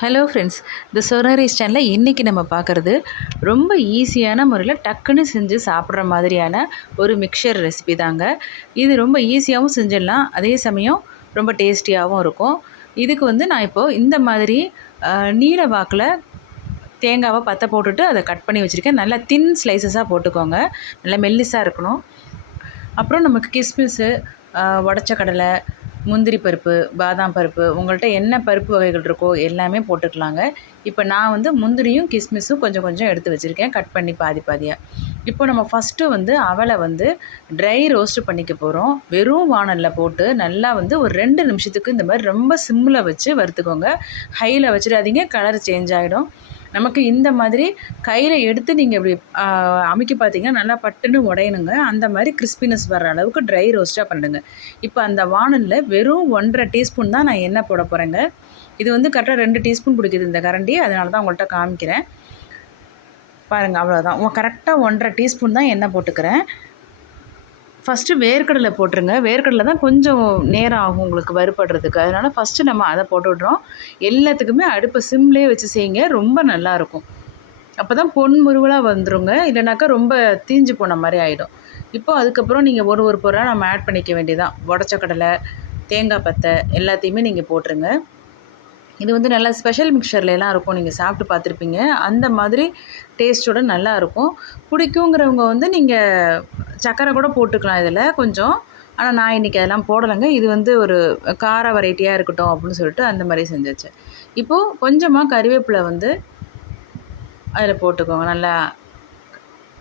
Hello friends இந்த சொர்ணரி ஸ்டாண்டில் இன்றைக்கி நம்ம பார்க்குறது ரொம்ப ஈஸியான முறையில் டக்குன்னு செஞ்சு சாப்பிட்ற மாதிரியான ஒரு மிக்சர் ரெசிபி தாங்க. இது ரொம்ப ஈஸியாகவும் செஞ்சிடலாம். அதே சமயம் ரொம்ப டேஸ்டியாகவும் இருக்கும். இதுக்கு வந்து நான் இப்போது இந்த மாதிரி நீல வாக்கில் தேங்காவை பற்ற போட்டுட்டு அதை கட் பண்ணி வச்சுருக்கேன். நல்லா தின் ஸ்லைசஸாக போட்டுக்கோங்க. நல்லா மெல்லிஸாக இருக்கணும். அப்புறம் நமக்கு கிஸ்மிஸ்ஸு உடச்ச கடலை முந்திரி பருப்பு பாதாம் பருப்பு உங்கள்கிட்ட என்ன பருப்பு வகைகள் இருக்கோ எல்லாமே போட்டுக்கலாங்க. இப்போ நான் வந்து முந்திரியும் கிஸ்மிஸும் கொஞ்சம் கொஞ்சம் எடுத்து வச்சுருக்கேன். கட் பண்ணி பாதி பாதியாக இப்போ நம்ம ஃபஸ்ட்டு வந்து அவளை வந்து ட்ரை ரோஸ்ட் பண்ணிக்க போகிறோம் வெறும் வானலில் போட்டு நல்லா வந்து ஒரு ரெண்டு நிமிஷத்துக்கு இந்த மாதிரி ரொம்ப சிம்மில் வச்சு வறுத்துக்கோங்க. ஹையில் வச்சிடாதீங்க. கலர் சேஞ்ச் ஆகிடும் நமக்கு இந்த மாதிரி கையில் எடுத்து நீங்கள் இப்படி அமைக்க பார்த்தீங்கன்னா நல்லா பட்டுன்னு உடையணுங்க. அந்த மாதிரி கிறிஸ்பினஸ் வர அளவுக்கு ட்ரை ரோஸ்ட்டாக பண்ணுங்க. இப்போ அந்த வானலில் வெறும் ஒன்றரை டீஸ்பூன் தான் நான் எண்ணெய் போட போகிறேங்க இது வந்து கரெக்டாக ரெண்டு டீஸ்பூன் பிடிக்குது இந்த கரண்டி. அதனால தான் உங்கள்கிட்ட காமிக்கிறேன். பாருங்கள் அவ்வளோதான் கரெக்டாக ஒன்றரை டீஸ்பூன் தான் எண்ணெய் போட்டுக்கிறேன். ஃபஸ்ட்டு வேர்க்கடலை போட்டுருங்க. வேர்க்கடலை தான் கொஞ்சம் நேரம் ஆகும் உங்களுக்கு வறுபடுறதுக்கு. அதனால் ஃபஸ்ட்டு நம்ம அதை போட்டு விட்றோம். எல்லாத்துக்குமே அடுப்பை சிம்லேயே வச்சு செய்யுங்க. ரொம்ப நல்லாயிருக்கும் அப்போ தான் பொன் முருவலாக வந்துருங்க. இல்லைனாக்கா ரொம்ப தீஞ்சு போன மாதிரி ஆகிடும் இப்போ அதுக்கப்புறம் நீங்கள் ஒரு ஒரு பொருளாக நம்ம ஆட் பண்ணிக்க வேண்டியதான் உடச்ச கடலை தேங்காய் பத்தை எல்லாத்தையுமே நீங்கள் போட்டுருங்க. இது வந்து நல்லா ஸ்பெஷல் மிக்சர்லலாம் இருக்கும். நீங்கள் சாப்பிட்டு பார்த்துருப்பீங்க. அந்த மாதிரி டேஸ்ட்டோட நல்லாயிருக்கும் பிடிக்குங்கிறவங்க வந்து நீங்கள் சக்கரை கூட போட்டுக்கலாம் இதில் கொஞ்சம். ஆனால் நான் இன்றைக்கி அதெல்லாம் போடலைங்க. இது வந்து ஒரு கார வெரைட்டியாக இருக்கட்டும் அப்படின்னு சொல்லிட்டு அந்த மாதிரி செஞ்சாச்சு. இப்போது கொஞ்சமாக கறிவேப்பிலை வந்து அதில் போட்டுக்கோங்க. நல்லா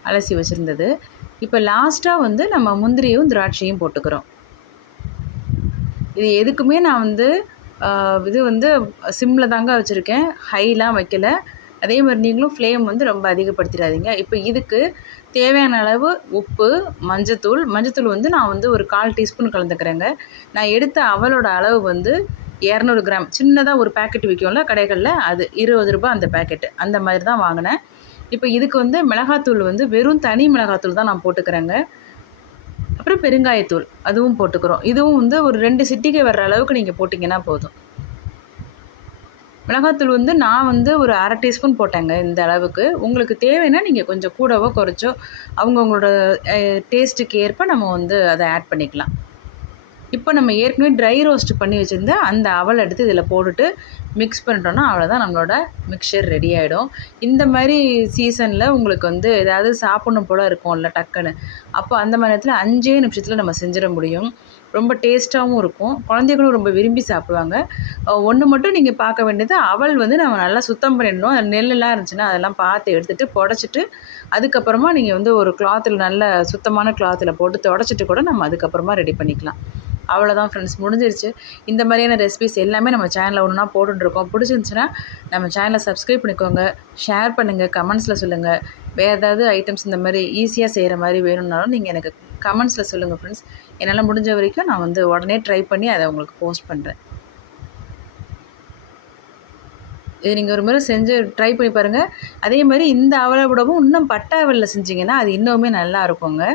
அலசி வச்சுருந்தது. இப்போ லாஸ்ட்டாக வந்து நம்ம முந்திரியும் திராட்சையும் போட்டுக்கிறோம். இது எதுக்குமே நான் வந்து இது வந்து சிம்மில் தாங்க வச்சுருக்கேன். ஹைலாம் வைக்கல. அதே மாதிரி நீங்களும் ஃப்ளேம் வந்து ரொம்ப அதிகப்படுத்திடாதீங்க. இப்போ இதுக்கு தேவையான அளவு உப்பு மஞ்சத்தூள். மஞ்சத்தூள் வந்து நான் வந்து ஒரு கால் டீஸ்பூன் கலந்துக்கிறேங்க. நான் எடுத்த அவலோட அளவு வந்து இரநூறு கிராம். சின்னதாக ஒரு பேக்கெட் விற்கும்ல கடைகளில் அது இருபது ரூபா அந்த பேக்கெட்டு அந்த மாதிரி தான் வாங்கினேன். இப்போ இதுக்கு வந்து மிளகாத்தூள் வந்து வெறும் தனி மிளகாத்தூள் தான் நான் போட்டுக்கிறேங்க. அப்புறம் பெருங்காயத்தூள் அதுவும் போட்டுக்கிறோம். இதுவும் வந்து ஒரு ரெண்டு சிட்டிகை வர்ற அளவுக்கு நீங்கள் போட்டிங்கன்னா போதும். மிளகாத்தூள் வந்து நான் வந்து ஒரு அரை டீஸ்பூன் போட்டேங்க இந்த அளவுக்கு. உங்களுக்கு தேவைன்னா நீங்கள் கொஞ்சம் கூடவோ குறைச்சோ அவங்கவுங்களோட டேஸ்ட்டுக்கு ஏற்ப நம்ம வந்து அதை ஆட் பண்ணிக்கலாம். இப்போ நம்ம ஏற்கனவே ட்ரை ரோஸ்ட் பண்ணி வச்சுருந்த அந்த அவல் எடுத்து இதில் போட்டுட்டு மிக்ஸ் பண்ணிட்டோம்னா அவ்வளோதான் நம்மளோட மிக்சர் ரெடி ஆகிடும் இந்த மாதிரி சீசனில் உங்களுக்கு வந்து ஏதாவது சாப்பிடணும் போல் இருக்கும்ல டக்குன்னு. அப்போ அந்த மாதிரி நேரத்தில் அஞ்சே நிமிஷத்தில் நம்ம செஞ்சிட முடியும். ரொம்ப டேஸ்ட்டாகவும் இருக்கும். குழந்தைகளும் ரொம்ப விரும்பி சாப்பிடுவாங்க. ஒன்று மட்டும் நீங்கள் பார்க்க வேண்டியது அவல் வந்து நம்ம நல்லா சுத்தம் பண்ணிடணும். நெல்லெல்லாம் இருந்துச்சுன்னா அதெல்லாம் பார்த்து எடுத்துகிட்டு புடச்சிட்டு அதுக்கப்புறமா நீங்கள் வந்து ஒரு கிளாத்தில் நல்ல சுத்தமான கிளாத்தில் போட்டு தொடச்சிட்டு கூட நம்ம அதுக்கப்புறமா ரெடி பண்ணிக்கலாம். அவ்வளோதான் ஃப்ரெண்ட்ஸ் முடிஞ்சிருச்சு. இந்த மாதிரியான ரெசிபிஸ் எல்லாமே நம்ம சேனலில் ஒன்றுனா போட்டுருக்கோம் பிடிச்சிருந்துச்சுன்னா நம்ம சேனலை சப்ஸ்கிரைப் பண்ணிக்கோங்க. ஷேர் பண்ணுங்கள் கமெண்ட்ஸில் சொல்லுங்கள் வேறு ஏதாவது ஐட்டம்ஸ் இந்த மாதிரி ஈஸியாக செய்கிற மாதிரி வேணும்னாலும் நீங்கள் எனக்கு கமெண்ட்ஸில் சொல்லுங்கள் ஃப்ரெண்ட்ஸ் என்னால் முடிஞ்ச வரைக்கும் நான் வந்து உடனே ட்ரை பண்ணி அதை உங்களுக்கு போஸ்ட் பண்ணுறேன் இது நீங்கள் ஒரு முறை செஞ்சு ட்ரை பண்ணி பாருங்கள் அதே மாதிரி இந்த அவலை விடவும் இன்னும் பட்டை செஞ்சிங்கன்னா அது இன்னுமே நல்லா இருக்குங்க.